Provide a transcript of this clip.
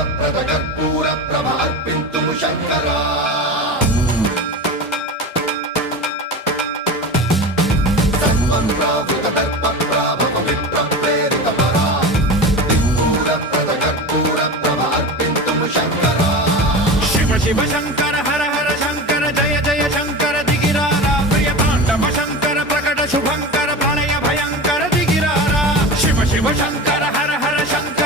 సిద్ధప్రద కర్పూర ప్రభ అర్పింతుము శంకరా సర్వం ప్రావృత దర్ప ప్రాభవ విప్ర ప్రేరిత పరా దిక్పూరప్రద కర్పూర ప్రభ అర్పింతుము శంకరా శివ శివ శంకర హర హర శంకర జయ జయ శంకర దిగిరారా ప్రియ తాండవ శంకర ప్రకట శుభంకర ప్రణయ భయంకర దిగిరారా శివ శివ శంకర హర హర శంకర